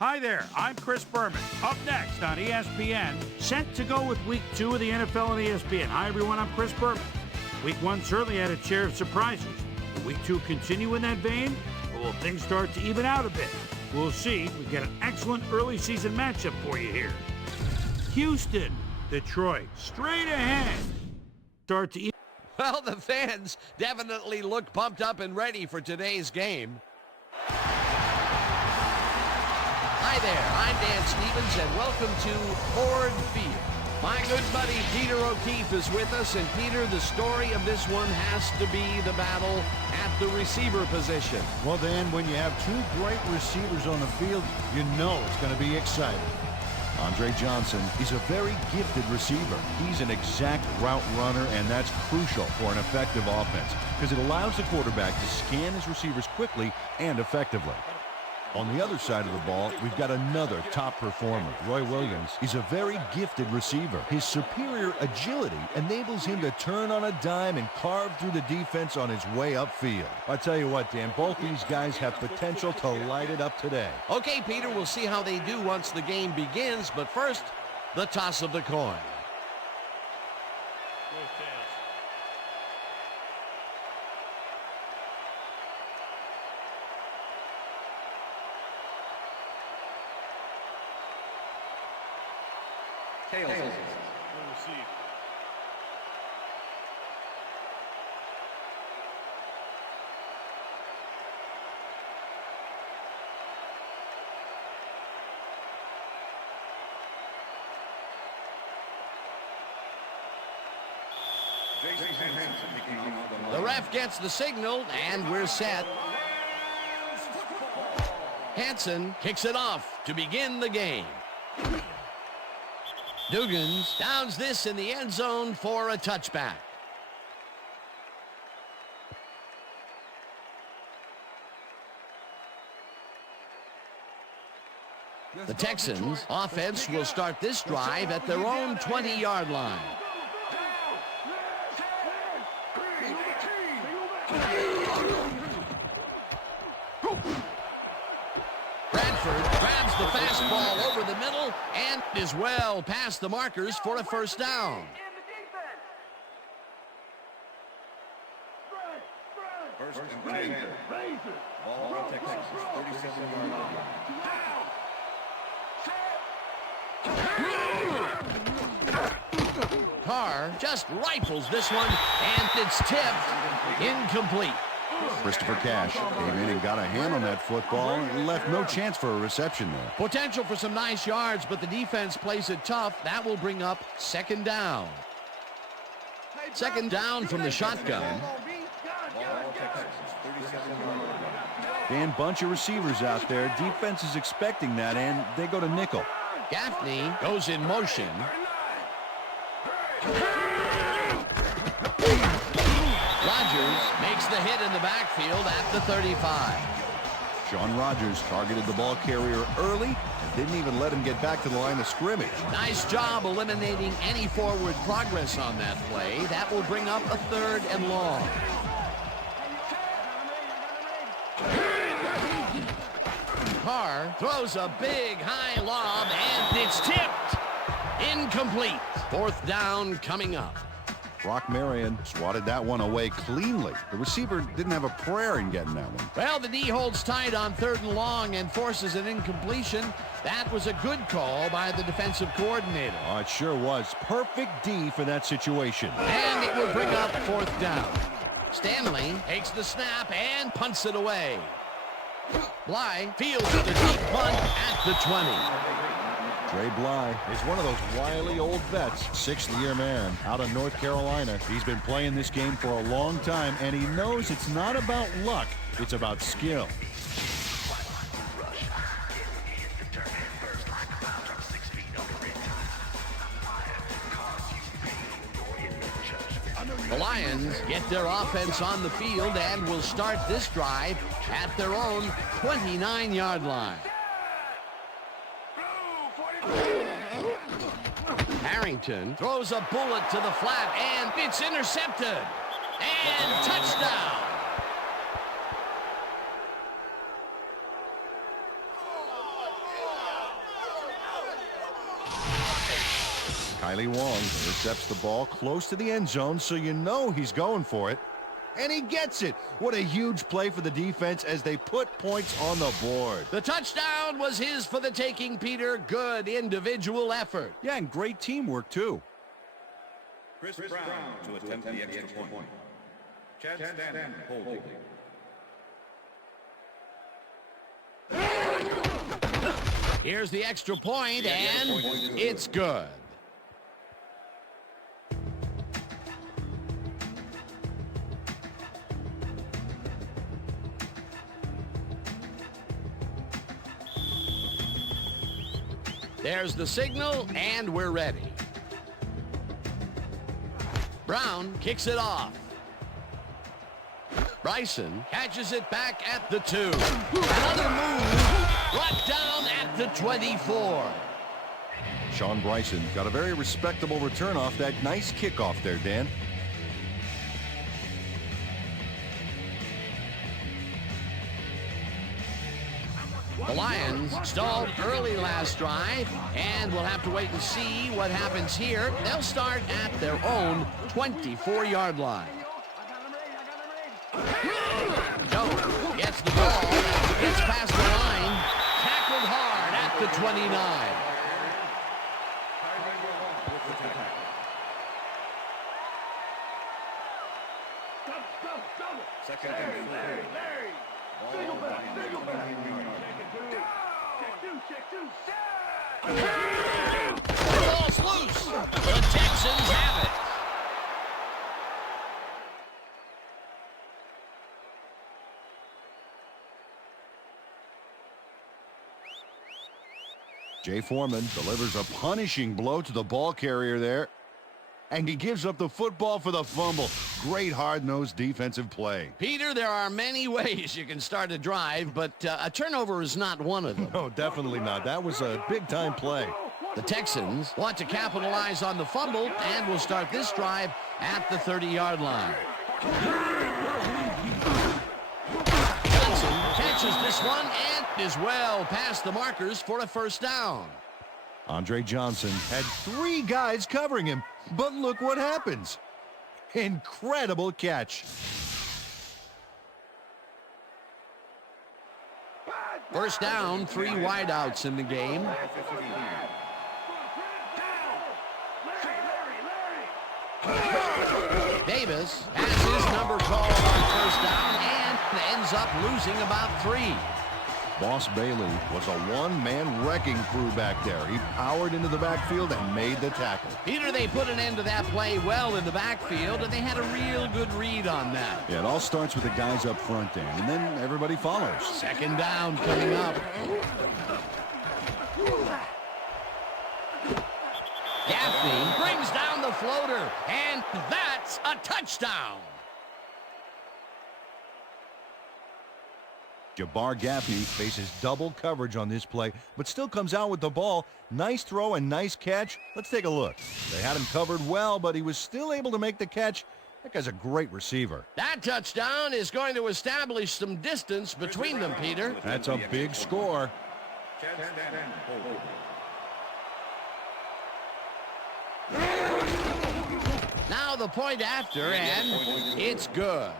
Hi there, I'm Chris Berman. Up next on ESPN, set to go with Week 2 of the NFL on ESPN. Hi everyone, I'm Chris Berman. Week 1 certainly had its share of surprises. Will Week 2 continue in that vein, or will things start to even out a bit? We'll see. We get an excellent early season matchup for you here. Houston, Detroit, straight ahead. Start to Well, the fans definitely look pumped up and ready for today's game. Hi there, I'm Dan Stevens, and welcome to Ford Field. My good buddy Peter O'Keefe is with us, and Peter, the story of this one has to be the battle at the receiver position. Well, Dan, when you have two great receivers on the field, you know it's going to be exciting. Andre Johnson, he's a very gifted receiver. He's an exact route runner, and that's crucial for an effective offense because it allows the quarterback to scan his receivers quickly and effectively. On the other side of the ball, we've got another top performer, Roy Williams. He's a very gifted receiver. His superior agility enables him to turn on a dime and carve through the defense on his way upfield. I tell you what, Dan, both these guys have potential to light it up today. Okay, Peter, we'll see how they do once the game begins, but first, the toss of the coin. Tails. Will receive. The ref gets the signal, and we're set. Hansen kicks it off to begin the game. Dugans downs this in the end zone for a touchback. The Texans offense will start this drive at their own 20-yard line. Bradford grabs the fastball over the middle and is well past the markers for a first down. First and 10. Ball on Texans, 37-yard line. Carr just rifles this one, and it's tipped incomplete. Christopher Cash came in and got a hand on that football and left no chance for a reception there. Potential for some nice yards, but the defense plays it tough. That will bring up second down. Second down from the shotgun. Dan, bunch of receivers out there. Defense is expecting that, and they go to nickel. Gaffney goes in motion. Rodgers makes the hit in the backfield at the 35. Sean Rodgers targeted the ball carrier early and didn't even let him get back to the line of scrimmage. Nice job eliminating any forward progress on that play. That will bring up a third and long. Carr throws a big high lob, and it's tipped. Incomplete. Fourth down coming up. Brock Marion swatted that one away cleanly. The receiver didn't have a prayer in getting that one. Well, the D holds tight on third and long and forces an incompletion. That was a good call by the defensive coordinator. Oh, it sure was. Perfect D for that situation. And it will bring up fourth down. Stanley takes the snap and punts it away. Bly fields the deep punt at the 20. Trey Bly is one of those wily old vets, sixth-year man out of North Carolina. He's been playing this game for a long time, and he knows it's not about luck, it's about skill. The Lions get their offense on the field and will start this drive at their own 29-yard line. Harrington throws a bullet to the flat, and it's intercepted. And touchdown. Kylie Wong intercepts the ball close to the end zone, so you know he's going for it. And he gets it. What a huge play for the defense as they put points on the board. The touchdown was his for the taking, Peter. Good individual effort. Yeah, and great teamwork, too. Chris Brown to attempt the extra point. Chad Stanton holding. Here's the extra point, and it's good. There's the signal, and we're ready. Brown kicks it off. Bryson catches it back at the 2. Another move brought down at the 24. Sean Bryson got a very respectable return off that nice kickoff there, Dan. The Lions stalled early last drive, and we'll have to wait and see what happens here. They'll start at their own 24-yard line. Jones gets the ball, gets past the line, tackled hard at the 29. Second and Larry. The ball's loose. The Texans have it. Jay Foreman delivers a punishing blow to the ball carrier there. And he gives up the football for the fumble. Great hard-nosed defensive play. Peter, there are many ways you can start a drive, but a turnover is not one of them. No, definitely not. That was a big-time play. The Texans want to capitalize on the fumble and will start this drive at the 30-yard line. Johnson catches this one and is well past the markers for a first down. Andre Johnson had 3 guys covering him, but look what happens. Incredible catch. First down, 3 wideouts in the game. Davis has his number called on first down and ends up losing about 3. Boss Bailey was a one-man wrecking crew back there. He powered into the backfield and made the tackle. Peter, they put an end to that play well in the backfield, and they had a real good read on that. Yeah, it all starts with the guys up front there, and then everybody follows. Second down coming up. Gaffney brings down the floater, and that's a touchdown. Jabbar Gaffney faces double coverage on this play, but still comes out with the ball. Nice throw and nice catch. Let's take a look. They had him covered well, but he was still able to make the catch. That guy's a great receiver. That touchdown is going to establish some distance between them, Peter. That's a big score. Now the point after, and it's good.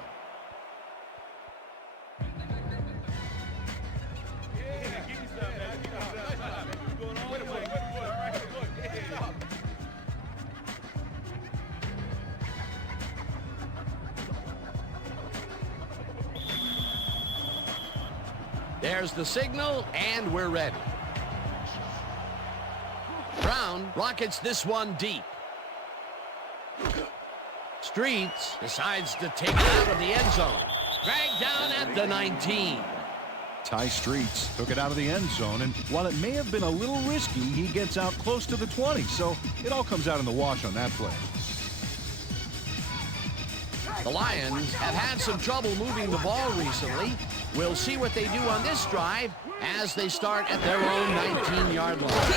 There's the signal, and we're ready. Brown rockets this one deep. Streets decides to take it out of the end zone. Dragged down at the 19. Ty Streets took it out of the end zone, and while it may have been a little risky, he gets out close to the 20, so it all comes out in the wash on that play. The Lions have had some trouble moving the ball recently. We'll see what they do on this drive as they start at their own 19-yard line.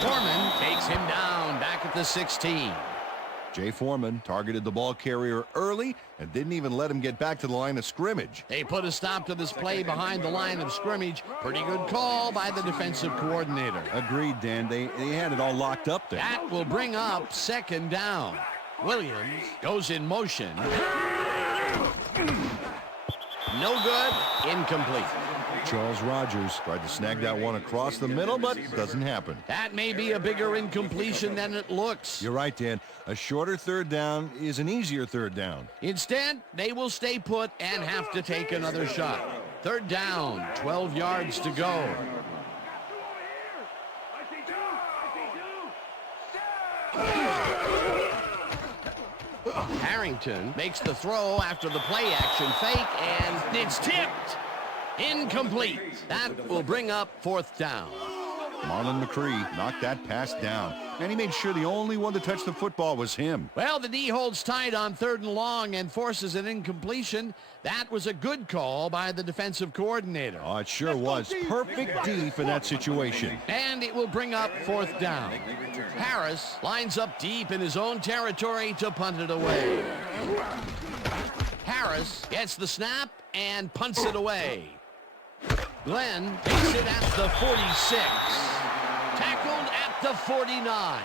Foreman takes him down back at the 16. Jay Foreman targeted the ball carrier early and didn't even let him get back to the line of scrimmage. They put a stop to this play behind the line of scrimmage. Pretty good call by the defensive coordinator. Agreed, Dan. They had it all locked up there. That will bring up second down. Williams goes in motion. No good. Incomplete. Charles Rogers tried to snag that one across the middle, but doesn't happen. That may be a bigger incompletion than it looks. You're right, Dan. A shorter third down is an easier third down. Instead, they will stay put and have to take another shot. Third down, 12 yards to go. Harrington makes the throw after the play action fake, and it's tipped. Incomplete. That will bring up fourth down. Marlon McCree knocked that pass down, and he made sure the only one to touch the football was him. Well, the D holds tight on 3rd and long and forces an incompletion. That was a good call by the defensive coordinator. Oh, it sure was. Perfect D for that situation. And it will bring up fourth down. Harris lines up deep in his own territory to punt it away. Harris gets the snap and punts it away. Glenn takes it at the 46. Tackled at the 49.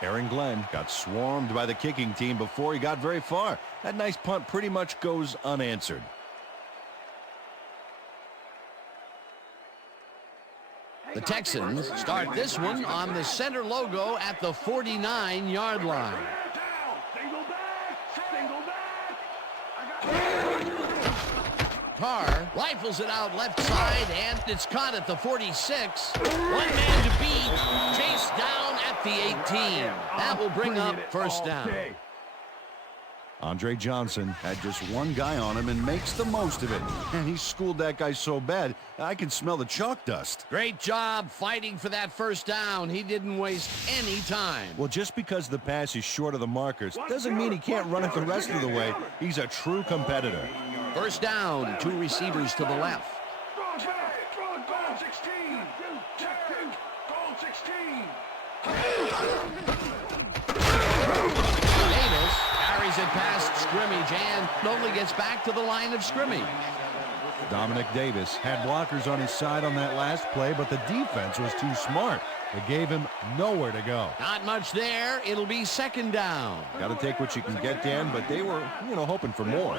Aaron Glenn got swarmed by the kicking team before he got very far. That nice punt pretty much goes unanswered. The Texans start this one on the center logo at the 49-yard line. Carr rifles it out left side, and it's caught at the 46. One man to beat, chased down at the 18. That will bring up first down. Andre Johnson had just one guy on him and makes the most of it. And he schooled that guy so bad, I can smell the chalk dust. Great job fighting for that first down. He didn't waste any time. Well, just because the pass is short of the markers doesn't mean he can't run it the rest of the way. He's a true competitor. First down, 2 receivers to the left. Goal 16. Goal 16. Davis carries it past scrimmage and only gets back to the line of scrimmage. Dominic Davis had blockers on his side on that last play, but the defense was too smart. It gave him nowhere to go. Not much there. It'll be second down. Got to take what you can get, Dan, but they were, hoping for more.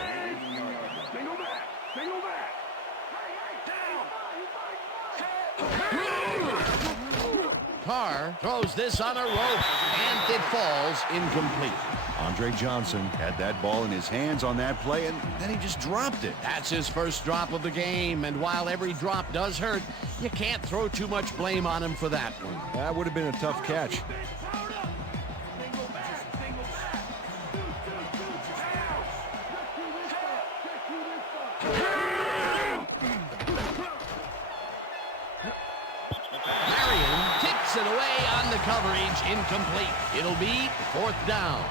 Carr throws this on a rope, and it falls incomplete. Andre Johnson had that ball in his hands on that play, and then he just dropped it. That's his first drop of the game, and while every drop does hurt, you can't throw too much blame on him for that one. That would have been a tough catch. It away on the coverage, incomplete. It'll be fourth down.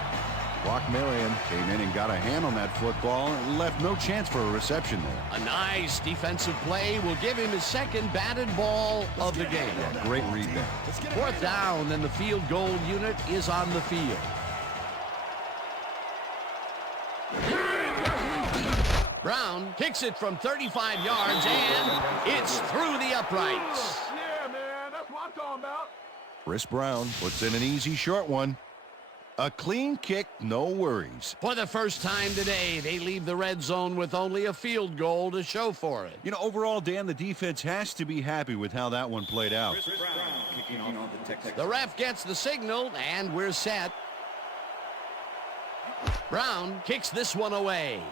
Brock Marion came in and got a hand on that football and left no chance for a reception there. A nice defensive play will give him his second batted ball of the game. Yeah, great read there. Fourth down, and the field goal unit is on the field. Brown kicks it from 35 yards, and it's through the uprights. Chris Brown puts in an easy short one. A clean kick, no worries. For the first time today, they leave the red zone with only a field goal to show for it. Overall, Dan, the defense has to be happy with how that one played out. The ref gets the signal, and we're set. Brown kicks this one away.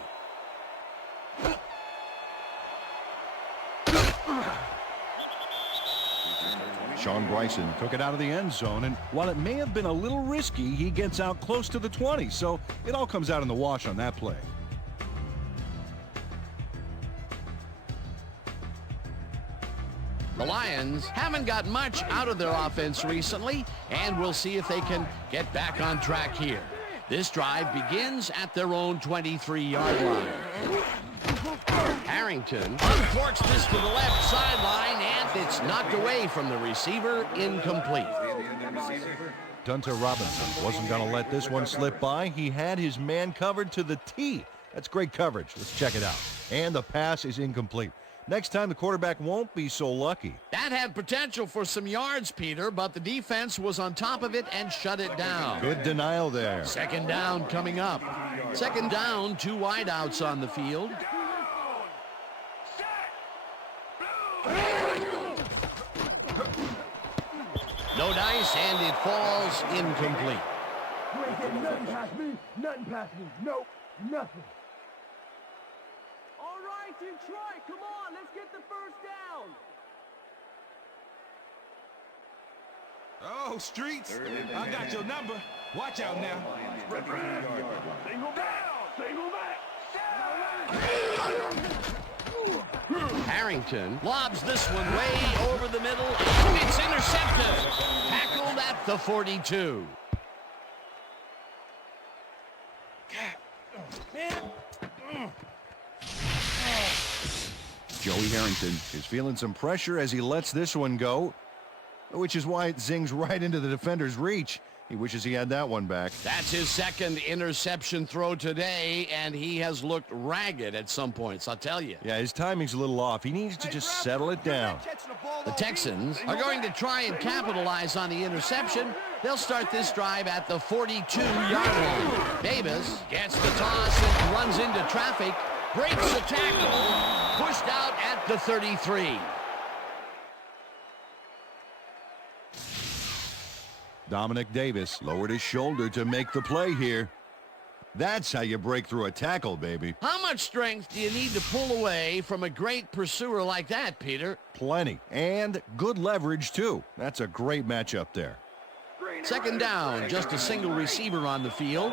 Sean Bryson took it out of the end zone, and while it may have been a little risky, he gets out close to the 20, so it all comes out in the wash on that play. The Lions haven't got much out of their offense recently, and we'll see if they can get back on track here. This drive begins at their own 23-yard line. Harrington uncorks this to the left sideline, and it's knocked away from the receiver, incomplete. Dunter Robinson wasn't going to let this one slip by. He had his man covered to the T. That's great coverage. Let's check it out. And the pass is incomplete. Next time, the quarterback won't be so lucky. That had potential for some yards, Peter, but the defense was on top of it and shut it down. Good denial there. Second down coming up. Second down, 2 wideouts on the field. No dice, and it falls incomplete. You ain't getting nothing past me. Nothing past me. Nope. Nothing. All right, Detroit, come on, let's get the first down. Oh, Streets, I got your number. Watch out now. Single back. Single back. Harrington lobs this one way over the middle, and it's intercepted. Tackled at the 42. Joey Harrington is feeling some pressure as he lets this one go, which is why it zings right into the defender's reach. He wishes he had that one back. That's his second interception throw today, and he has looked ragged at some points, I'll tell you. Yeah, his timing's a little off. He needs to just settle it down. The Texans are going to try and capitalize on the interception. They'll start this drive at the 42-yard line. Davis gets the toss and runs into traffic, breaks the tackle, pushed out at the 33. Dominic Davis lowered his shoulder to make the play here. That's how you break through a tackle, baby. How much strength do you need to pull away from a great pursuer like that, Peter? Plenty. And good leverage, too. That's a great matchup there. Second down, just a single receiver on the field.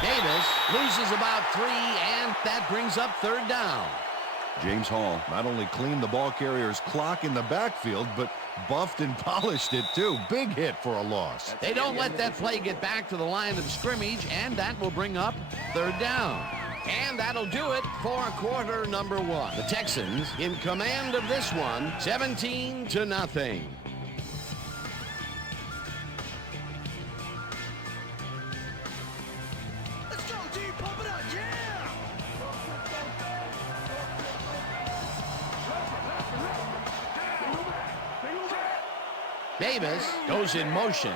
Davis loses about 3, and that brings up third down. James Hall not only cleaned the ball carrier's clock in the backfield, but buffed and polished it, too. Big hit for a loss. They don't let that play get back to the line of scrimmage, and that will bring up third down. And that'll do it for quarter number 1. The Texans in command of this one, 17-0. Let's go, team. Pump it up. Yeah. Davis goes in motion.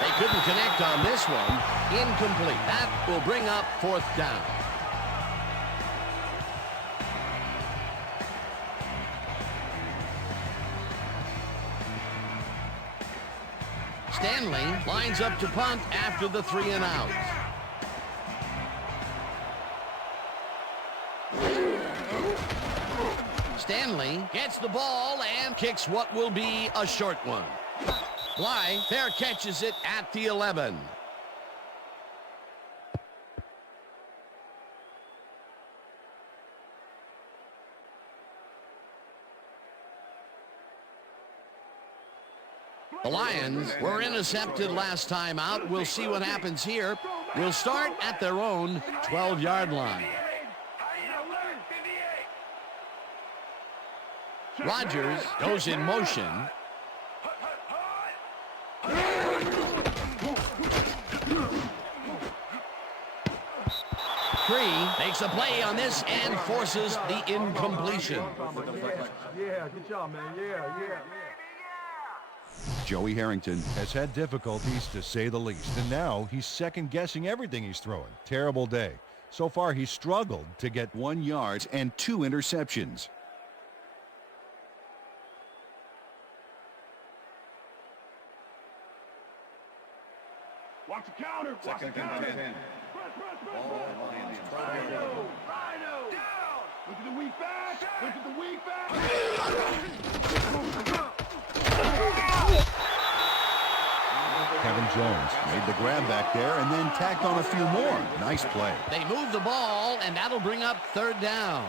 They couldn't connect on this one. Incomplete. That will bring up fourth down. Stanley lines up to punt after the 3 and out. Stanley gets the ball and kicks what will be a short one. Bly fair catches it at the 11. The Lions were intercepted last time out. We'll see what happens here. We'll start at their own 12-yard line. Rodgers goes in motion. Cree makes a play on this and forces the incompletion. Yeah, good job, man. Yeah. Joey Harrington has had difficulties, to say the least, and now he's second-guessing everything he's throwing. Terrible day. So far, he's struggled to get 1 yard and 2 interceptions. Watch the counter. Watch the counter. Rhino. Down. Look at the weak back. Look at the weak back. Kevin Jones made the grab back there and then tacked on a few more. Nice play. They move the ball, and that'll bring up third down.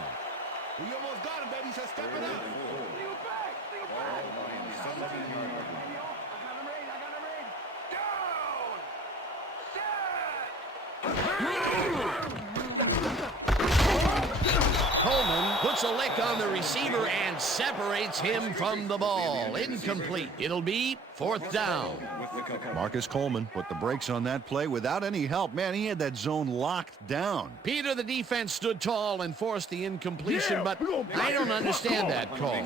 We almost got him, baby. So step it up. Single back. I got him ready. Down. Set. puts a lick on the receiver and separates him from the ball. Incomplete. It'll be 4th down. Marcus Coleman put the brakes on that play without any help. Man, he had that zone locked down. Peter, the defense stood tall and forced the incompletion, but I don't understand that call.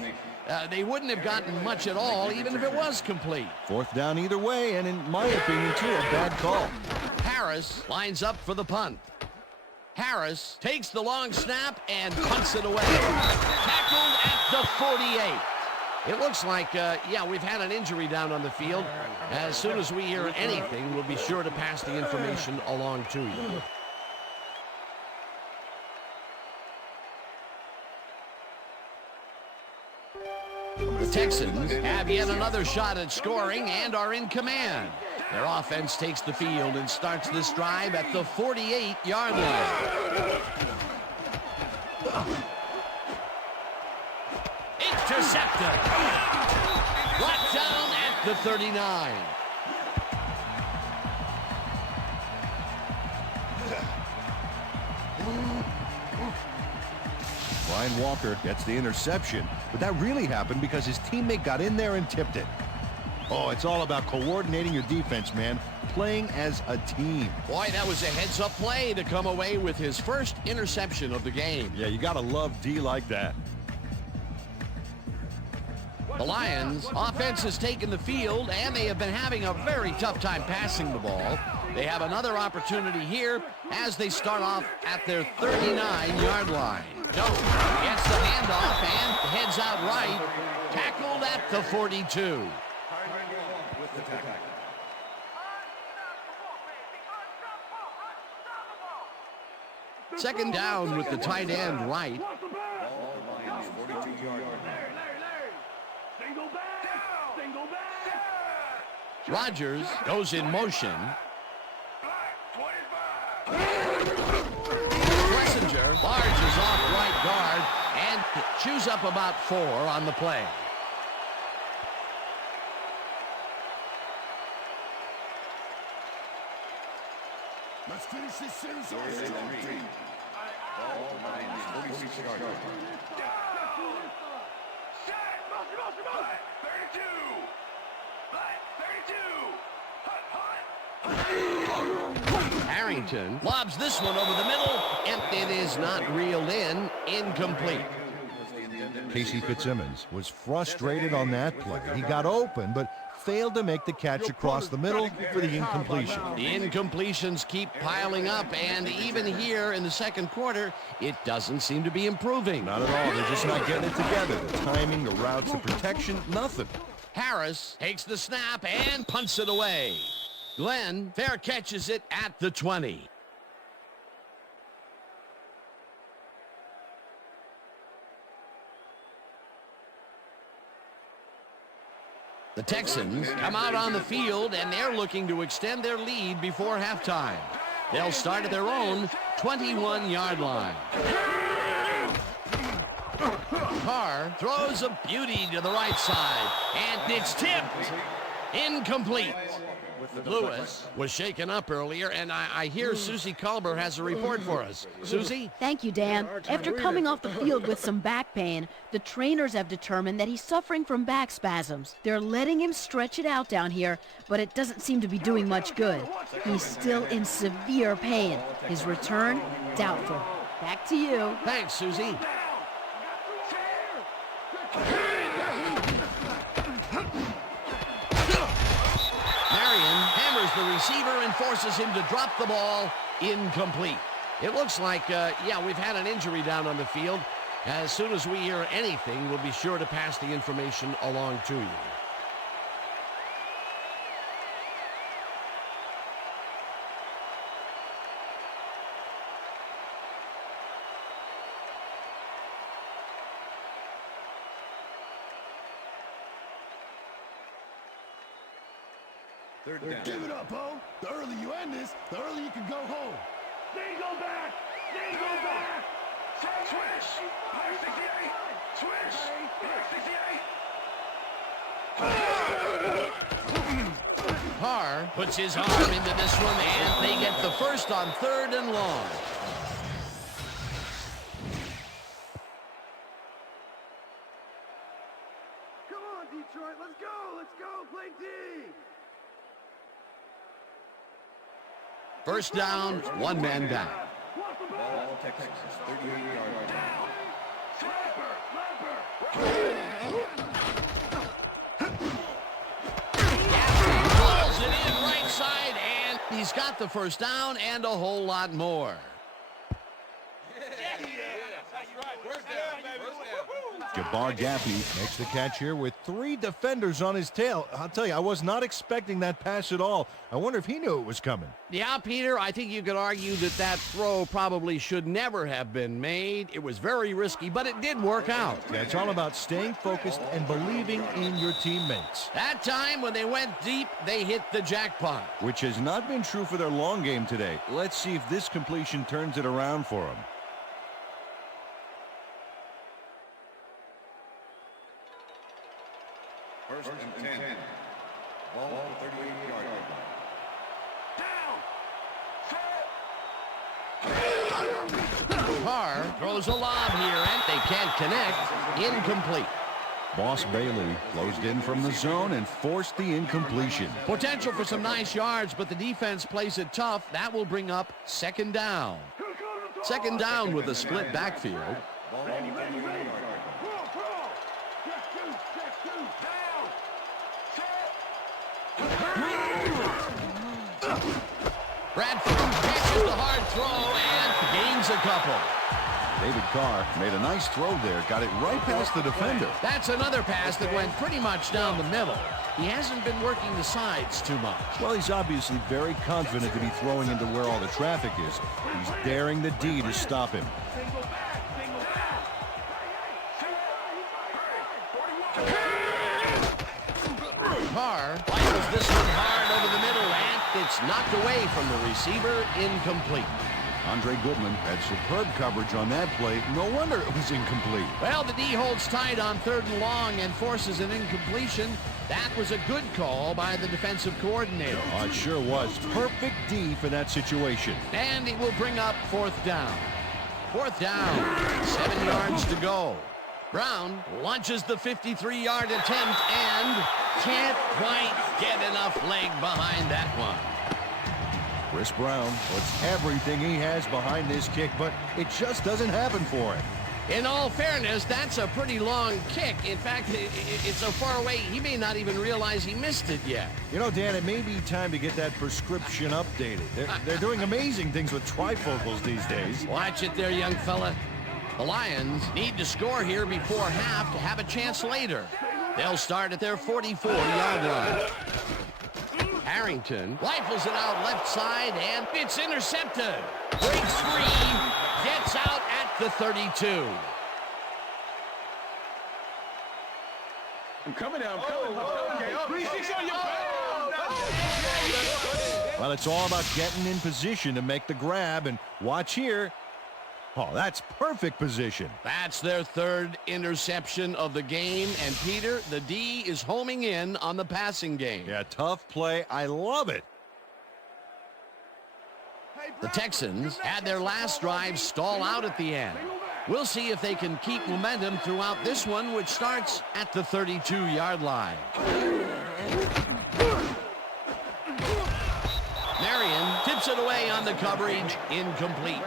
They wouldn't have gotten much at all, even if it was complete. 4th down either way, and in my opinion, too, a bad call. Harris lines up for the punt. Harris takes the long snap and punts it away. Tackled at the 48. It looks like, we've had an injury down on the field. As soon as we hear anything, we'll be sure to pass the information along to you. The Texans have yet another shot at scoring and are in command. Their offense takes the field and starts this drive at the 48-yard line. Intercepted. Brought down at the 39. Brian Walker gets the interception, but that really happened because his teammate got in there and tipped it. Oh, it's all about coordinating your defense, man. Playing as a team. Boy, that was a heads-up play to come away with his first interception of the game. Yeah, you gotta love D like that. The Lions' offense has taken the field, and they have been having a very tough time passing the ball. They have another opportunity here as they start off at their 39-yard line. Jones gets the handoff and heads out right. Tackled at the 42. Second down with the tight end right. Rodgers goes in motion. Schlesinger barges off right guard and chews up about 4 on the play. Let's finish this series off. Harrington lobs this one over the middle, and it is not reeled in. Incomplete. Casey Fitzsimmons was frustrated on that play. He got open, but failed to make the catch across the middle for the incompletion. The incompletions keep piling up, and even here in the second quarter, it doesn't seem to be improving. Not at all. They're just not getting it together. The timing, the routes, the protection, nothing. Harris takes the snap and punts it away. Glenn fair catches it at the 20. The Texans come out on the field, and they're looking to extend their lead before halftime. They'll start at their own 21-yard line. Carr throws a beauty to the right side, and it's tipped. Incomplete. Lewis was shaken up earlier, and I hear Susie Culber has a report for us. Susie? Thank you, Dan. After coming off the field with some back pain, the trainers have determined that he's suffering from back spasms. They're letting him stretch it out down here, but it doesn't seem to be doing much good. He's still in severe pain. His return, doubtful. Back to you. Thanks, Susie. The receiver and forces him to drop the ball. Incomplete. It looks like, we've had an injury down on the field. As soon as we hear anything, we'll be sure to pass the information along to you. Give it up, Bo. The earlier you end this, the earlier you can go home. They go back. They go back. Switch. 68. Switch. 68. Carr puts his arm into this one, and they get the first on 3rd and long. First down, one man down. Ball, Texans, 38-yard line. Pulls it in right side, and he's got the first down and a whole lot more. Jabbar Gaffney makes the catch here with 3 defenders on his tail. I'll tell you, I was not expecting that pass at all. I wonder if he knew it was coming. Yeah, Peter, I think you could argue that that throw probably should never have been made. It was very risky, but it did work out. Yeah, it's all about staying focused and believing in your teammates. That time when they went deep, they hit the jackpot. Which has not been true for their long game today. Let's see if this completion turns it around for them. First and 10. Ball, 38-yard line. Carr throws a lob here, and they can't connect. Incomplete. Boss Bailey closed in from the zone and forced the incompletion. Potential for some nice yards, but the defense plays it tough. That will bring up second down. Second down with a split backfield. Ball, 38-yard line. Bradford catches the hard throw and gains a couple. David Carr made a nice throw there, got it right past the defender. That's another pass that went pretty much down the middle. He hasn't been working the sides too much. Well, he's obviously very confident to be throwing into where all the traffic is. He's daring the D to stop him. Carr fires this one hard over the middle, and it's knocked away from the receiver. Incomplete. Andre Goodman had superb coverage on that play. No wonder it was incomplete. Well, the D holds tight on 3rd and long and forces an incompletion. That was a good call by the defensive coordinator. Oh, it sure was. Perfect D for that situation. And it will bring up 4th down. 4th down, 7 yards to go. Brown launches the 53-yard attempt and can't quite get enough leg behind that one. Chris Brown puts everything he has behind this kick, but it just doesn't happen for him. In all fairness, that's a pretty long kick. In fact, it's so far away, he may not even realize he missed it yet. You know, Dan, it may be time to get that prescription updated. They're doing amazing things with trifocals these days. Watch it there, young fella. The Lions need to score here before half to have a chance later. They'll start at their 44-yard line. Harrington rifles it out left side, and it's intercepted. Breaks free, gets out at the 32. I'm coming down. Well, it's all about getting in position to make the grab, and watch here. Oh, that's perfect position. That's their 3rd interception of the game, and Peter, the D is homing in on the passing game. Yeah, tough play. I love it. The Texans had their last drive stall out at the end. We'll see if they can keep momentum throughout this one, which starts at the 32-yard line. Marion tips it away on the coverage, incomplete.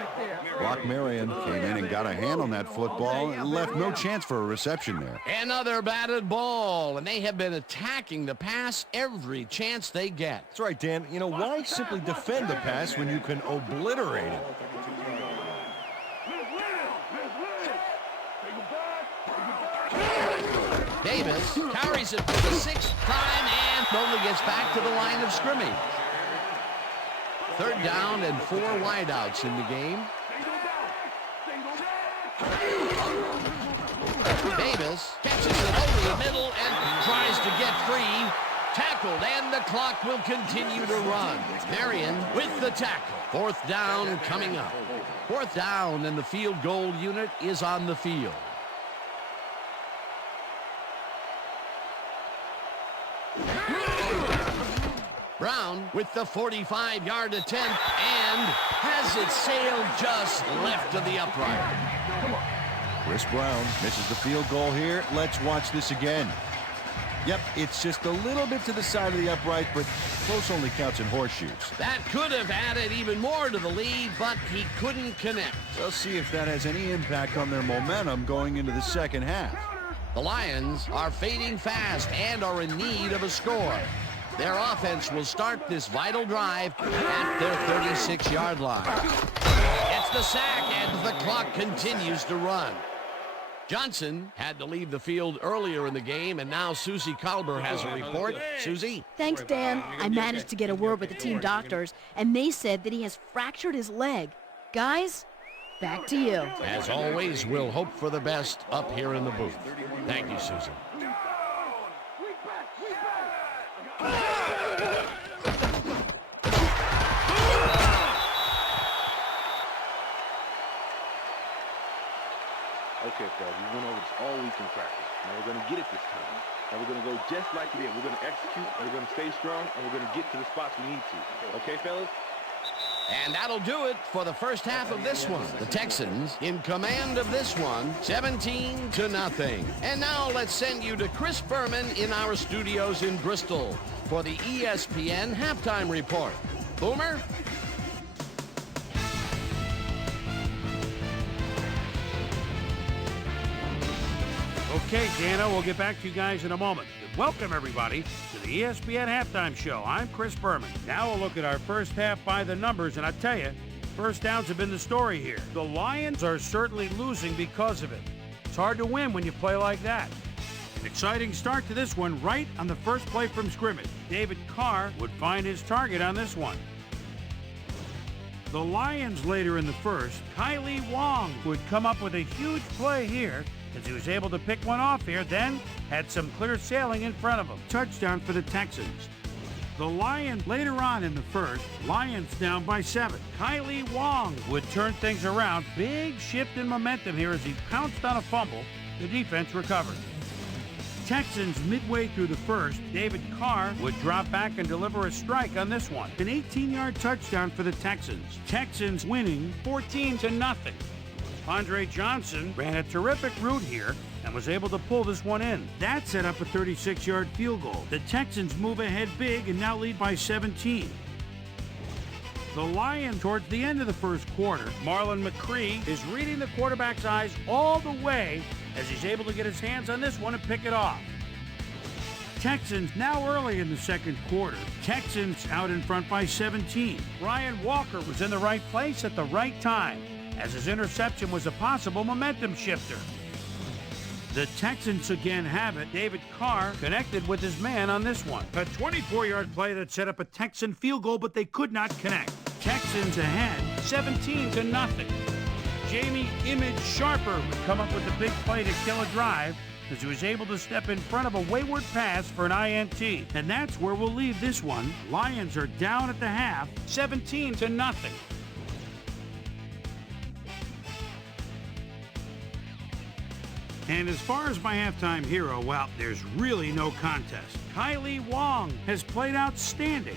Brock Marion came in and got a hand on that football and left no chance for a reception there. Another batted ball, and they have been attacking the pass every chance they get. That's right, Dan. You know, why simply defend the pass when you can obliterate it? Davis carries it for the 6th time and only gets back to the line of scrimmage. 3rd down and 4 wideouts in the game. Davis catches it over the middle and tries to get free. Tackled, and the clock will continue to run. Marion with the tackle. 4th down coming up. 4th down, and the field goal unit is on the field. Brown with the 45-yard attempt and has it sailed just left of the upright. Chris Brown misses the field goal here. Let's watch this again. Yep, it's just a little bit to the side of the upright, but close only counts in horseshoes. That could have added even more to the lead, but he couldn't connect. We'll see if that has any impact on their momentum going into the second half. The Lions are fading fast and are in need of a score. Their offense will start this vital drive at their 36-yard line. It's the sack, and the clock continues to run. Johnson had to leave the field earlier in the game, and now Susie Colber has a report. Susie? Thanks, Dan. I managed to get a word with the team doctors, and they said that he has fractured his leg. Guys, back to you. As always, we'll hope for the best up here in the booth. Thank you, Susie. Okay, fellas, we went over this all week in practice. Now we're going to get it this time. And we're going to go just like we did. We're going to execute, and we're going to stay strong, and we're going to get to the spots we need to. Okay, fellas? And that'll do it for the first half of this one. The Texans in command of this one, 17-0. And now let's send you to Chris Berman in our studios in Bristol for the ESPN Halftime Report. Boomer? Okay, Dana, we'll get back to you guys in a moment. Welcome, everybody, to the ESPN Halftime Show. I'm Chris Berman. Now we'll look at our first half by the numbers, and I tell you, first downs have been the story here. The Lions are certainly losing because of it. It's hard to win when you play like that. An exciting start to this one right on the first play from scrimmage. David Carr would find his target on this one. The Lions later in the first, Kylie Wong would come up with a huge play here as he was able to pick one off here, then had some clear sailing in front of him. Touchdown for the Texans. The Lions later on in the first, Lions down by 7. Kylie Wong would turn things around. Big shift in momentum here as he pounced on a fumble. The defense recovered. Texans midway through the first, David Carr would drop back and deliver a strike on this one. An 18-yard touchdown for the Texans. Texans winning 14-0. Andre Johnson ran a terrific route here and was able to pull this one in. That set up a 36-yard field goal. The Texans move ahead big and now lead by 17. The Lions, towards the end of the first quarter, Marlon McCree is reading the quarterback's eyes all the way as he's able to get his hands on this one and pick it off. Texans now early in the second quarter. Texans out in front by 17. Ryan Walker was in the right place at the right time, as his interception was a possible momentum shifter. The Texans again have it. David Carr connected with his man on this one. A 24-yard play that set up a Texan field goal, but they could not connect. Texans ahead, 17-0. Jamie Image Sharper would come up with a big play to kill a drive as he was able to step in front of a wayward pass for an INT. And that's where we'll leave this one. Lions are down at the half, 17-0. And as far as my halftime hero, well, there's really no contest. Kylie Wong has played outstanding.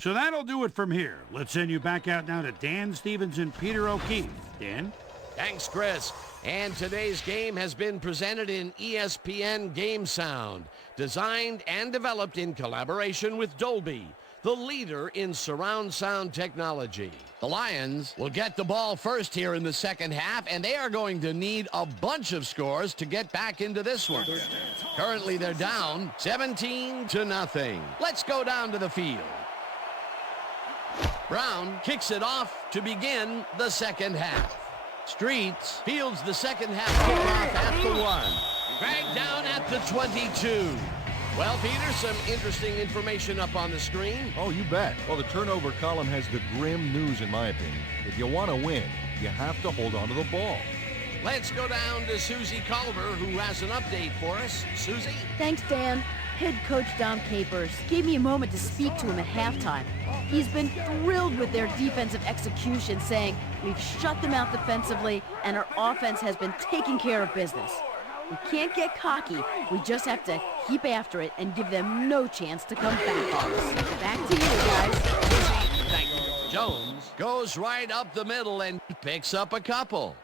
So that'll do it from here. Let's send you back out now to Dan Stevens and Peter O'Keefe. Dan? Thanks, Chris. And today's game has been presented in ESPN Game Sound, designed and developed in collaboration with Dolby, the leader in surround sound technology. The Lions will get the ball first here in the second half, and they are going to need a bunch of scores to get back into this one. Currently, they're down 17-0. Let's go down to the field. Brown kicks it off to begin the second half. Streets fields the second half kickoff at the 1. Dragged down at the 22. Well, Peter, some interesting information up on the screen. Oh, you bet. Well, the turnover column has the grim news, in my opinion. If you want to win, you have to hold on to the ball. Let's go down to Susie Culver, who has an update for us. Susie? Thanks, Dan. Head coach Dom Capers gave me a moment to speak to him at halftime. He's been thrilled with their defensive execution, saying, "We've shut them out defensively, and our offense has been taking care of business. We can't get cocky. We just have to keep after it and give them no chance to come back on us." Back to you, guys. Thank you. Jones goes right up the middle and picks up a couple.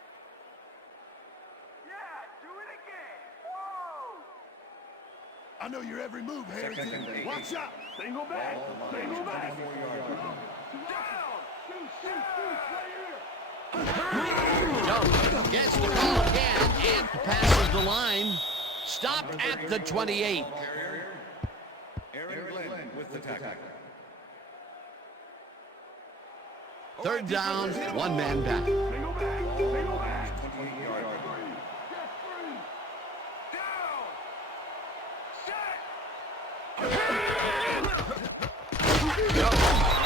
I know your every move, Harrington. Watch out. Single back. Single back. Jones gets the ball again and passes the line. Stopped at the 28. Aaron Glenn with the tackle. Third down, one man back. Single back. Single back. 20-yard line.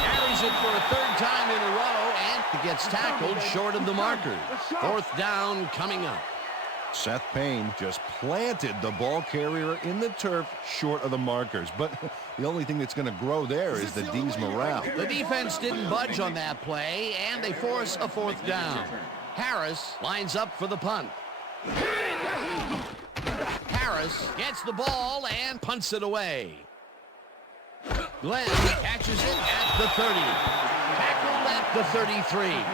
Carries it for a third time in a row and gets tackled short of the markers. Fourth down coming up. Seth Payne just planted the ball carrier in the turf short of the markers. But the only thing that's going to grow there is the D's morale. The defense didn't budge on that play, and they force a fourth down. Harris lines up for the punt. Harris gets the ball and punts it away. Glenn catches it at the 30. Tackled at the 33.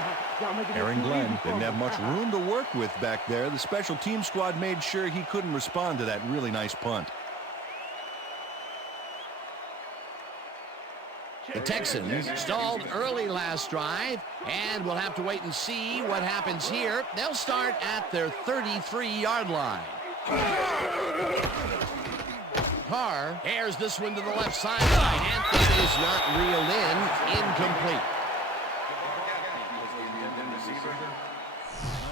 Aaron Glenn didn't have much room to work with back there. The special team squad made sure he couldn't respond to that really nice punt. The Texans stalled early last drive, and we'll have to wait and see what happens here. They'll start at their 33-yard line. Carr airs this one to the left sideline, and it is not reeled in. Incomplete.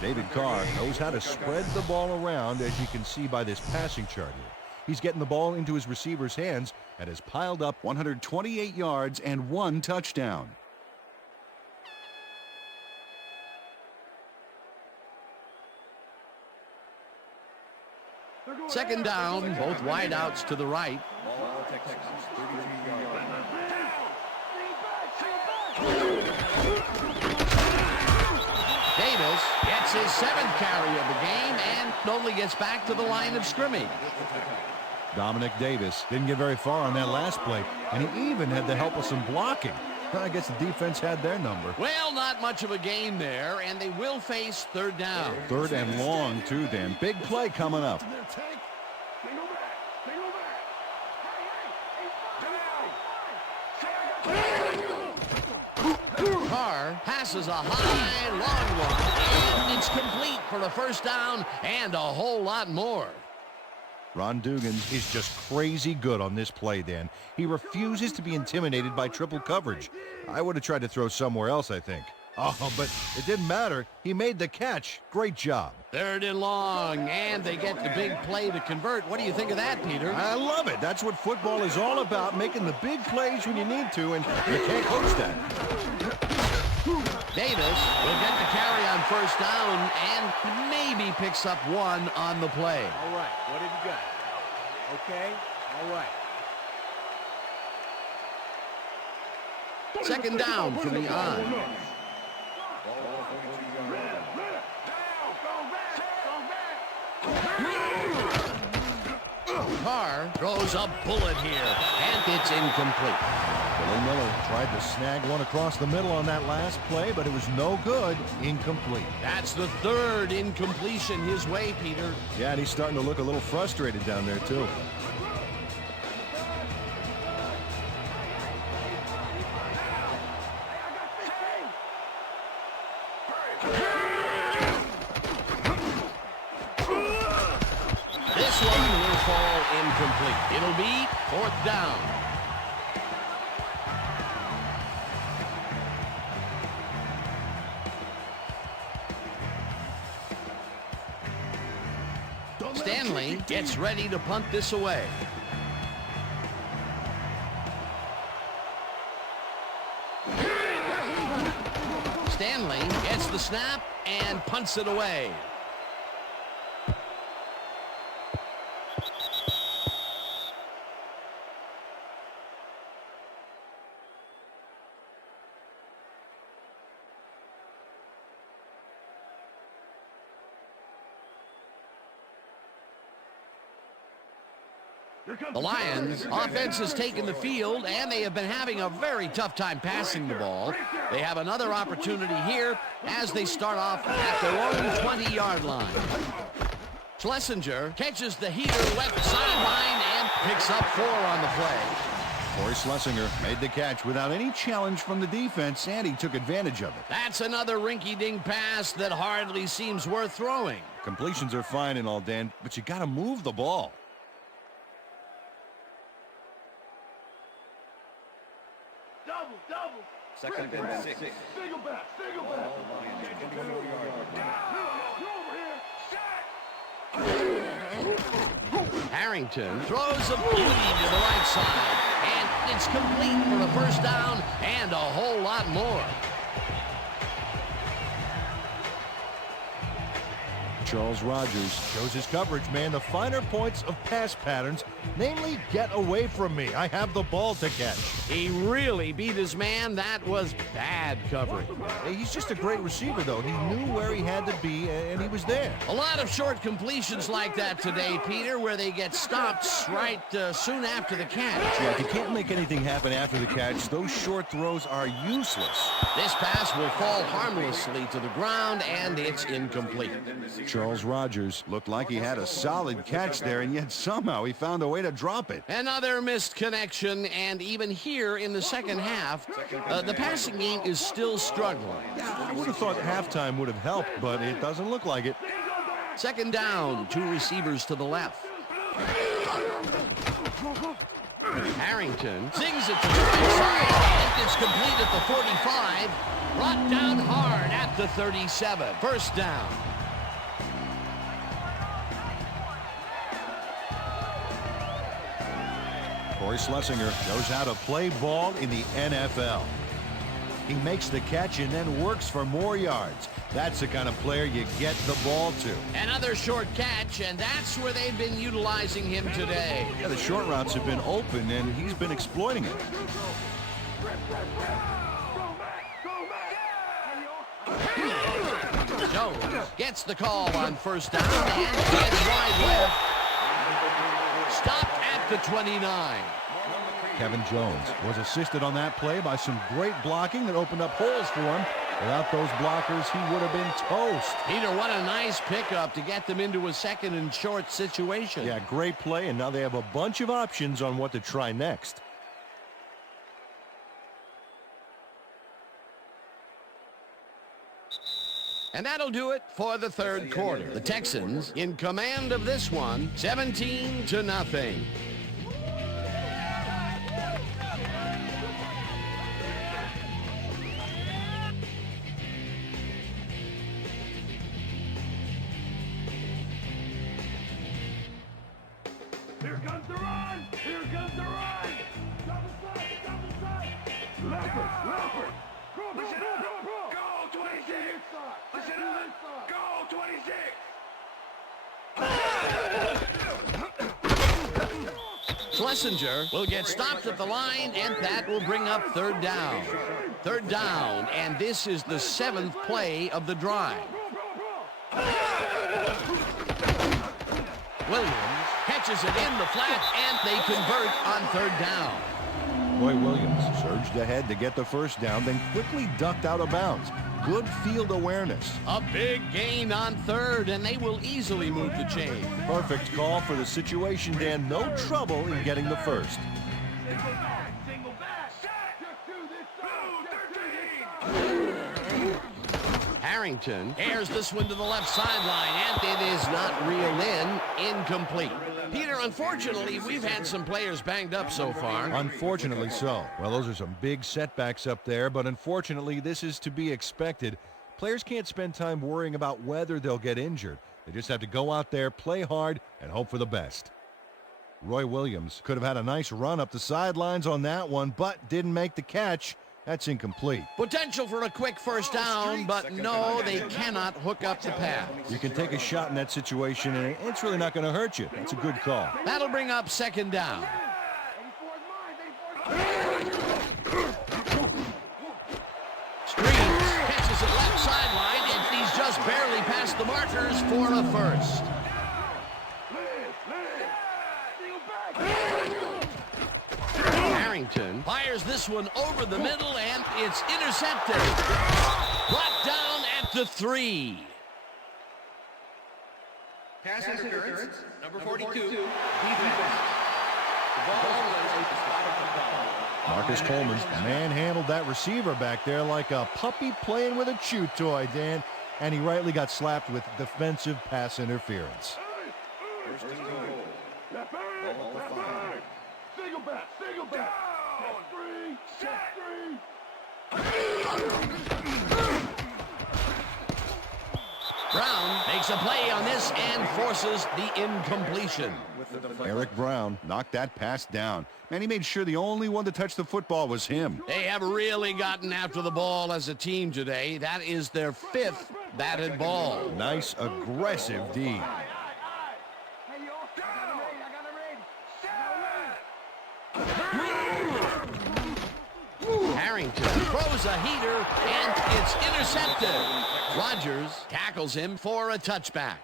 David Carr knows how to spread the ball around, as you can see by this passing chart here. He's getting the ball into his receiver's hands and has piled up 128 yards and 1 touchdown. Second down, both wideouts to the right. Davis gets his 7th carry of the game and only gets back to the line of scrimmage. Dominic Davis didn't get very far on that last play, and he even had the help of some blocking. I guess the defense had their number. Well, not much of a gain there, and they will face third down. Third and long, too, Dan. Big play coming up. Carr passes a high, long one, and it's complete for a first down and a whole lot more. Ron Dugan is just crazy good on this play, Dan. He refuses to be intimidated by triple coverage. I would have tried to throw somewhere else, I think. Oh, but it didn't matter. He made the catch. Great job. Third and long, and they get the big play to convert. What do you think of that, Peter? I love it. That's what football is all about, making the big plays when you need to, and you can't coach that. Davis will get the carry on first down and maybe picks up 1 on the play. All right, what have you got? Okay, all right. Second down from the on. Carr throws a bullet here, and it's incomplete. Billy Miller tried to snag one across the middle on that last play, but it was no good. Incomplete. That's the 3rd incompletion his way, Peter. Yeah, and he's starting to look a little frustrated down there, too. This one will fall incomplete. It'll be 4th down. Stanley gets ready to punt this away. Stanley gets the snap and punts it away. The Lions' offense has taken the field, and they have been having a very tough time passing the ball. They have another opportunity here as they start off at their own 20-yard line. Schlesinger catches the heater left sideline and picks up 4 on the play. Corey Schlesinger made the catch without any challenge from the defense, and he took advantage of it. That's another rinky-dink pass that hardly seems worth throwing. Completions are fine and all, Dan, but you got to move the ball. Double. Second and 6. Single back. Harrington throws a beauty to the right side, and it's complete for a first down and a whole lot more. Charles Rogers shows his coverage, man. The finer points of pass patterns, namely, get away from me. I have the ball to catch. He really beat his man. That was bad coverage. Hey, he's just a great receiver, though. He knew where he had to be, and he was there. A lot of short completions like that today, Peter, where they get stopped right soon after the catch. Yeah, if you can't make anything happen after the catch, those short throws are useless. This pass will fall harmlessly to the ground, and it's incomplete. Charles Rogers looked like he had a solid catch there, and yet somehow he found a way to drop it. Another missed connection, and even here in the second half, the passing game is still struggling. Yeah, I would have thought halftime would have helped, but it doesn't look like it. Second down, 2 receivers to the left. Harrington sings it to the right side. It's complete at the 45. Brought down hard at the 37. First down. Corey Schlesinger knows how to play ball in the NFL. He makes the catch and then works for more yards. That's the kind of player you get the ball to. Another short catch, and that's where they've been utilizing him today. Yeah, the short routes have been open, and he's been exploiting it. Jones gets the call on first down and gets wide left. Stopped at the 29. Kevin Jones was assisted on that play by some great blocking that opened up holes for him. Without those blockers, he would have been toast. Peter, what a nice pickup to get them into a second and short situation. Yeah, great play, and now they have a bunch of options on what to try next. And that'll do it for the third quarter. The Texans in command of this one, 17-0. Here comes the run! Double side! Leopard! Listen up! Go 26! Listen up! Go 26! Schlesinger will get stopped at the line, and that will bring up third down. Third down, and this is the 7th play of the drive. Williams catches it in the flat, and they convert on third down. Roy Williams surged ahead to get the first down, then quickly ducked out of bounds. Good field awareness. A big gain on third, and they will easily move the chain. Perfect call for the situation, Dan. No trouble in getting the first. Single back! Just do this side! Harrington airs this one to the left sideline, and it is not reeled in. Incomplete. Peter, unfortunately, we've had some players banged up so far. Unfortunately so. Well, those are some big setbacks up there, but unfortunately, this is to be expected. Players can't spend time worrying about whether they'll get injured. They just have to go out there, play hard, and hope for the best. Roy Williams could have had a nice run up the sidelines on that one, but didn't make the catch. That's incomplete. Potential for a quick first down, but no, they cannot hook up the pass. You can take a shot in that situation, and it's really not going to hurt you. That's a good call. That'll bring up second down. Streets catches it left sideline, and he's just barely past the markers for a first. Harrington fires this one over the middle, and it's intercepted. Brought down at the 3. Pass interference. Number 42. Defense. The ball was Marcus Coleman manhandled that receiver back there like a puppy playing with a chew toy, Dan, and he rightly got slapped with defensive pass interference. First and goal. Left back, left back. Single back, single back. Set three. Brown makes a play on this and forces the incompletion. Eric Brown knocked that pass down, and he made sure the only one to touch the football was him. They have really gotten after the ball as a team today. That is their 5th batted ball. Nice aggressive D. Harrington throws a heater, and it's intercepted. Rodgers tackles him for a touchback.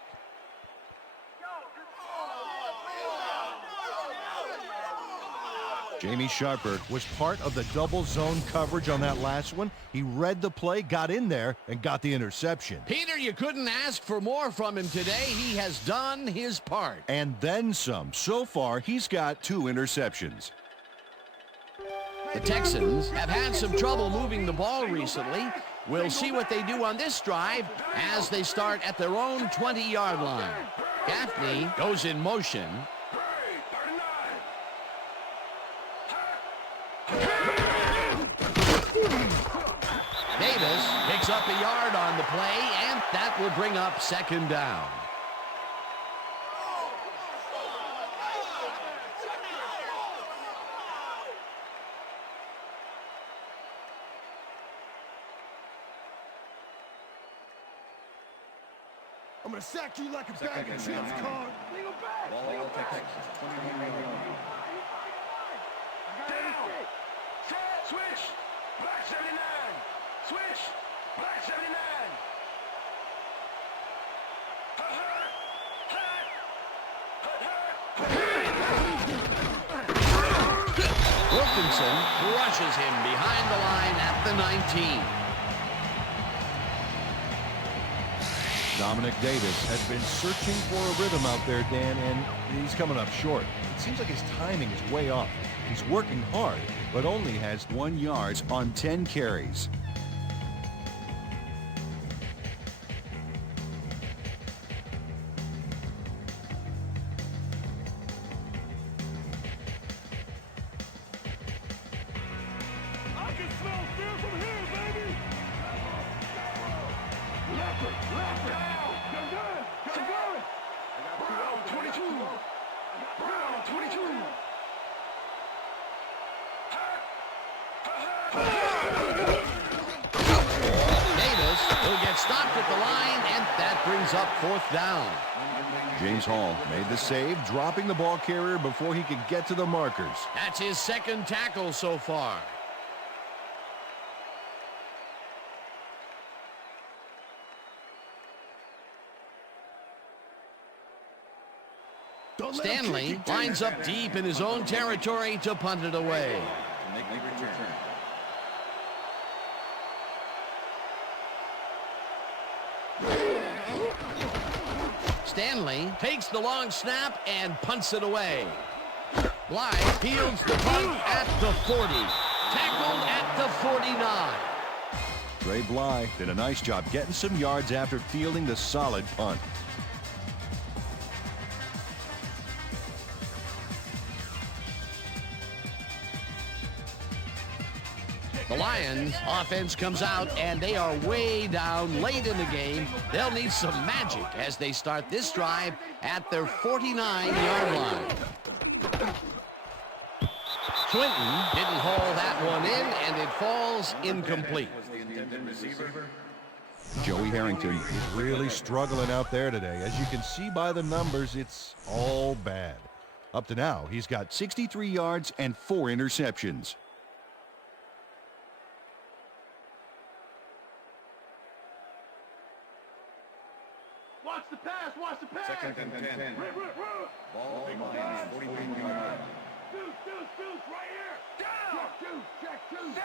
Jamie Sharper was part of the double zone coverage on that last one. He read the play, got in there, and got the interception. Peter, you couldn't ask for more from him today. He has done his part. And then some. So far, he's got 2 interceptions. The Texans have had some trouble moving the ball recently. We'll see what they do on this drive as they start at their own 20-yard line. Gaffney goes in motion. Davis picks up a yard on the play, and that will bring up 2nd down. I'm gonna sack you like a bag of chips, Carl. Legal back. Ball Texans, 21-yard line. Down. Set. Switch. Black 79. Switch. Black 79. Wilkinson crushes him behind the line at the 19. Dominic Davis has been searching for a rhythm out there, Dan, and he's coming up short. It seems like his timing is way off. He's working hard, but only has 1 yard on 10 carries. I can smell fear from here, baby. Leopard. You're good. Brown, 22. Brown, 22. Davis will get stopped at the line, and that brings up 4th down. James Hall made the save, dropping the ball carrier before he could get to the markers. That's his 2nd tackle so far. Stanley lines up deep in his own territory to punt it away. To make the return. Stanley takes the long snap and punts it away. Blythe fields the punt at the 40. Tackled at the 49. Trey Bly did a nice job getting some yards after fielding the solid punt. The Lions offense comes out, and they are way down late in the game. They'll need some magic as they start this drive at their 49-yard line. Swinton didn't haul that one in, and it falls incomplete. Was the intended receiver. Joey Harrington is really struggling out there today. As you can see by the numbers, it's all bad. Up to now, he's got 63 yards and 4 interceptions. Watch the pass. Watch the pass. 2nd and 10. Rip. Ball Lions, 41-yard line. Deuce, right here. Down. Check two. Set.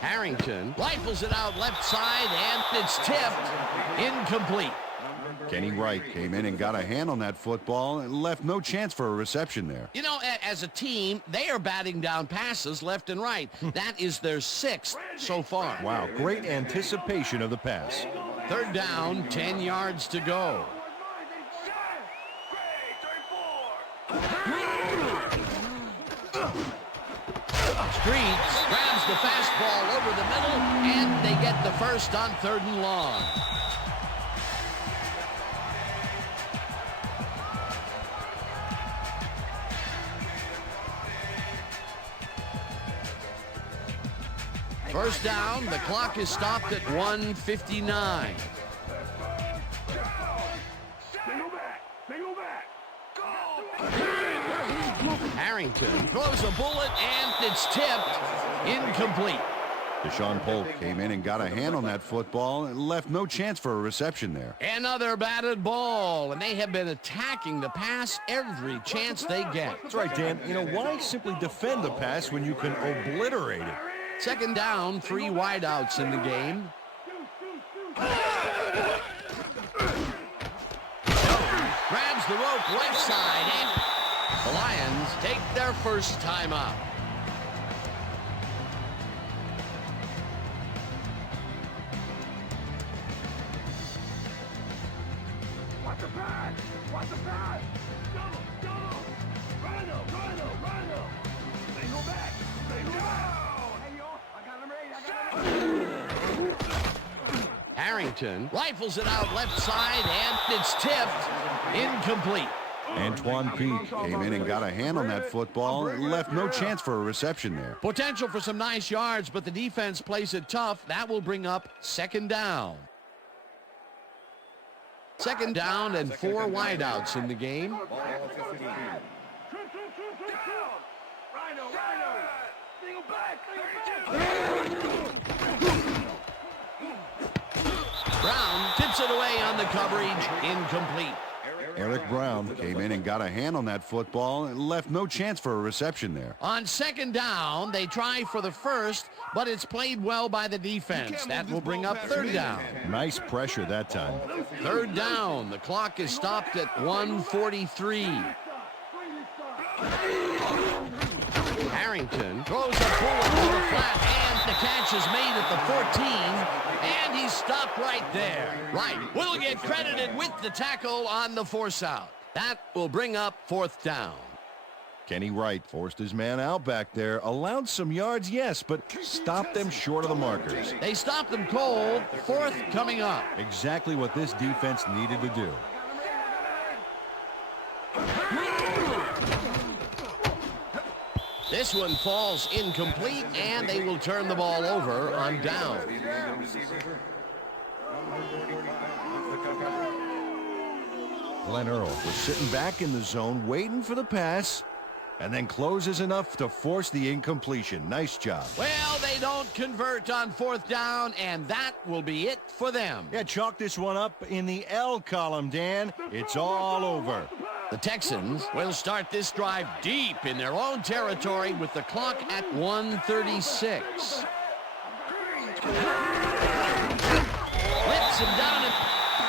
Harrington rifles it out left side, and it's tipped. Incomplete. Kenny Wright came in and got a hand on that football and left no chance for a reception there. You know, as a team, they are batting down passes left and right. That is their 6th so far. Wow, great anticipation of the pass. 3rd down, 10 yards to go. Streets grabs the fastball over the middle, and they get the first on 3rd and long. First down, the clock is stopped at 1:59. Harrington throws a bullet, and it's tipped. Incomplete. Deshaun Polk came in and got a hand on that football and left no chance for a reception there. Another batted ball, and they have been attacking the pass every chance they get. That's right, Dan. You know, why simply defend the pass when you can obliterate it? 2nd down, 3 wideouts in the game. Grabs the rope left side, and the Lions take their first timeout. Watch the pass! Watch the pass! Double! Double! Rhino! Rhino! Rhino! They go back! They go back! Hey, yo! I got him ready! I got him ready! Harrington rifles it out left side, and it's tipped. Incomplete. Antoine Peak came in and got a hand on that football and left no chance for a reception there. Potential for some nice yards, but the defense plays it tough. That will bring up 2nd down. 2nd down and 4 wideouts in the game. Rhino! Rhino! They go back! Brown tips it away on the coverage. Incomplete. Eric Brown came in and got a hand on that football and left no chance for a reception there. On 2nd down, they try for the first, but it's played well by the defense. That will bring up 3rd down. Nice pressure that time. 3rd down. The clock is stopped at 1:43. Harrington throws a bullet to the flat, and the catch is made at the 14, and he's stopped right there. Right will get credited with the tackle on the force out. That will bring up 4th down. Kenny Wright forced his man out back there, allowed some yards, yes, but stopped them short of the markers. They stopped them cold. 4th coming up. Exactly what this defense needed to do. This one falls incomplete, and they will turn the ball over on down. Glenn Earl was sitting back in the zone, waiting for the pass, and then closes enough to force the incompletion. Nice job. Well, they don't convert on 4th down, and that will be it for them. Yeah, chalk this one up in the L column, Dan. It's all over. The Texans will start this drive deep in their own territory with the clock at 1:36. Blitz him down.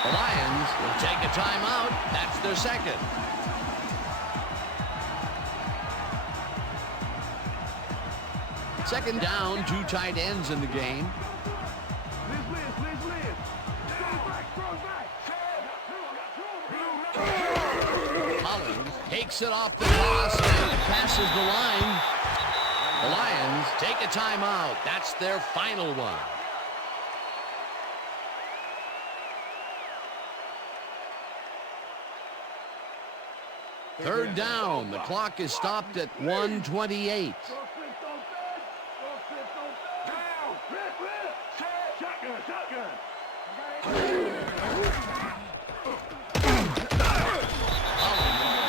The Lions will take a timeout. That's their 2nd. Second down, 2 tight ends in the game. Collins takes it off the cross and passes the line. The Lions take a timeout. That's their final one. Third down. The clock is stopped at 1:28.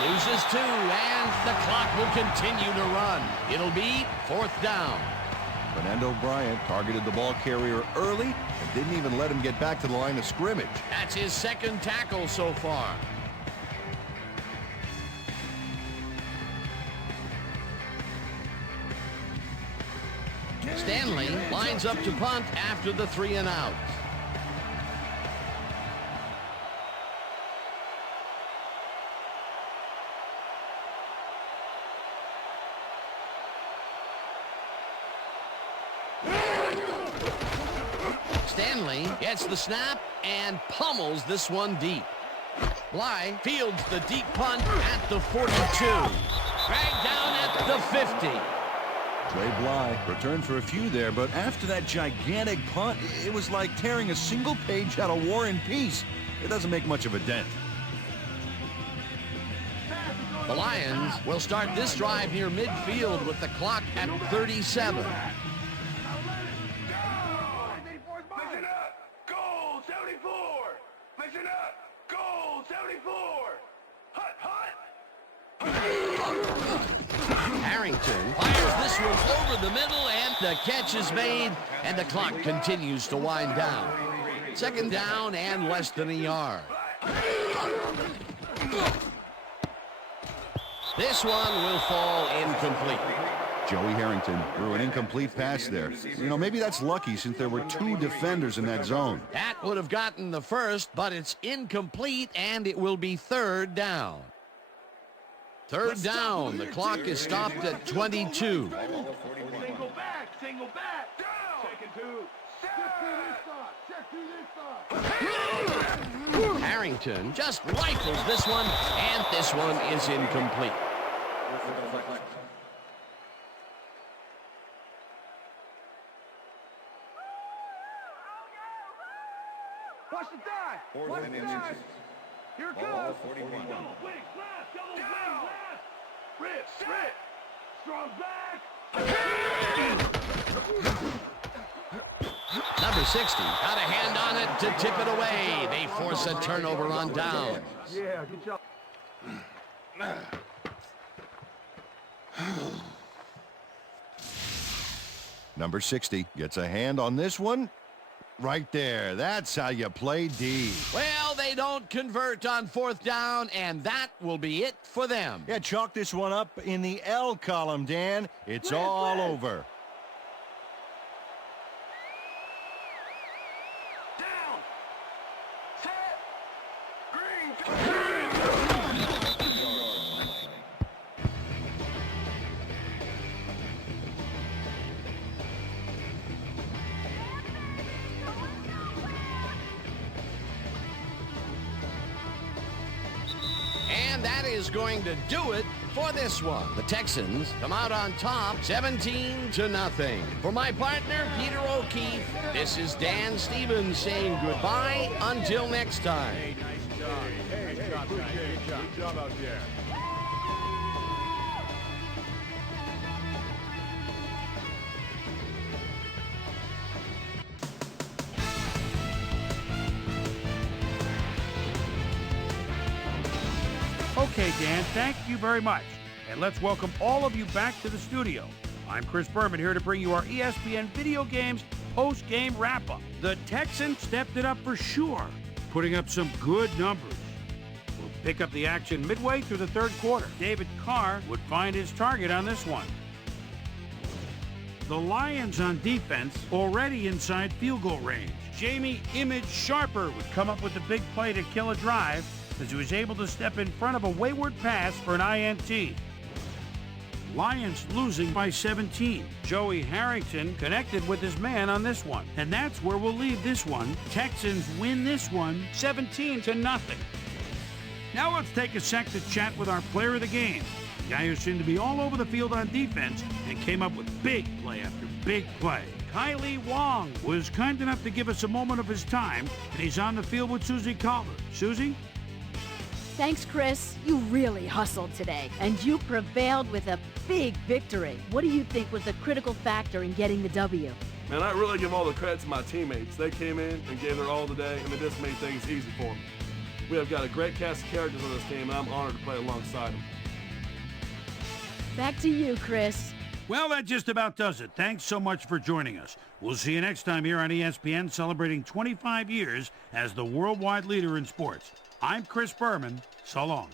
Loses 2, and the clock will continue to run. It'll be 4th down. Fernando Bryant targeted the ball carrier early and didn't even let him get back to the line of scrimmage. That's his 2nd tackle so far. Stanley lines up to punt after the 3 and out. Stanley gets the snap and pummels this one deep. Bly fields the deep punt at the 42. Dragged down at the 50. Trey Bly returned for a few there, but after that gigantic punt, it was like tearing a single page out of War and Peace. It doesn't make much of a dent. The Lions will start this drive near midfield with the clock at 37. Listen up! Goal 74! Listen up! Goal 74! Hut, hut! Harrington fires this one over the middle, and the catch is made, and the clock continues to wind down. 2nd down and less than a yard. This one will fall incomplete. Joey Harrington threw an incomplete pass there. You know, maybe that's lucky since there were 2 defenders in that zone. That would have gotten the first, but it's incomplete, and it will be 3rd down. 3rd down. The clock is stopped at 22. Single back! Single back! Down! Second 2. Check to this side! Harrington just rifles this one, and this one is incomplete. Watch the dive! Watch the dive! Here it goes! Double wing, left! Double wing, left! Rip! Rip! Strong back! Number 60 got a hand on it to tip it away. They force a turnover on downs. Yeah, good job. Number 60 gets a hand on this one. Right there. That's how you play D. Well, they don't convert on 4th down, and that will be it for them. Yeah, chalk this one up in the L column, Dan. It's all over. Down! Set! Green! And that is going to do it for this one. The Texans come out on top 17-0. For my partner, Peter O'Keefe, this is Dan Stevens saying goodbye until next time. Hey, nice job. Hey, good job, guys. Good job out there. Okay, Dan, thank you very much. And let's welcome all of you back to the studio. I'm Chris Berman here to bring you our ESPN Video Games post-game wrap-up. The Texans stepped it up for sure, putting up some good numbers. We'll pick up the action midway through the 3rd quarter. David Carr would find his target on this one. The Lions on defense already inside field goal range. Jamie Image Sharper would come up with the big play to kill a drive as he was able to step in front of a wayward pass for an INT. Lions losing by 17. Joey Harrington connected with his man on this one. And that's where we'll leave this one. Texans win this one 17-0. Now let's take a sec to chat with our player of the game. The guy who seemed to be all over the field on defense and came up with big play after big play. Kylie Wong was kind enough to give us a moment of his time, and he's on the field with Susie Calder. Susie? Thanks, Chris. You really hustled today, and you prevailed with a big victory. What do you think was the critical factor in getting the W? Man, I really give all the credit to my teammates. They came in and gave their all today, and they just made things easy for me. We have got a great cast of characters on this team, and I'm honored to play alongside them. Back to you, Chris. Well, that just about does it. Thanks so much for joining us. We'll see you next time here on ESPN, celebrating 25 years as the worldwide leader in sports. I'm Chris Berman. So long.